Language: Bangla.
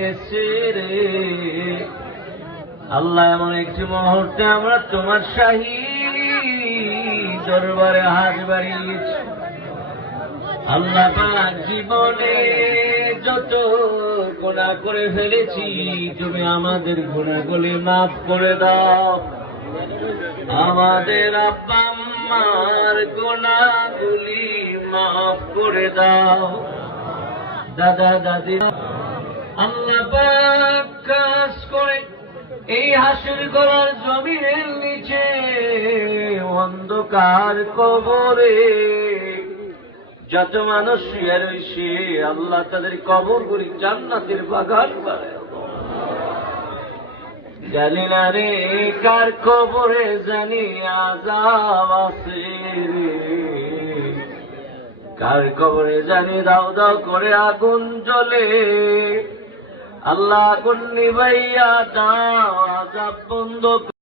গেছে রে আল্লাহ, এমন একটি মুহূর্তে আমরা তোমার শাহী দরবারে হাত বাড়িয়েছি। আল্লাহ পাক, জীবনে যত গুনাহ করে ফেলেছি তুমি আমাদের গুনাহগুলি মাফ করে দাও। আমাদের আব্বা আম্মার গুনাহগুলি মাফ করে দাও। দাদা দাদি আল্লাহ পাক কাজ করে এই হাসির গলার জমিনের নিচে অন্ধকার কবরে যত মানুষ শুয়ে রয়েছে আল্লাহ তাদের কবরগুলি জান্নাতের বাগান বানায়। জানি না রে কার কবরে জানি আযাব আছে রে, কার কবরে জানি দাও দাও করে আগুন জ্বলে। আল্লাহ আগুন নিভাইয়া দাও, আযাব বন্ধ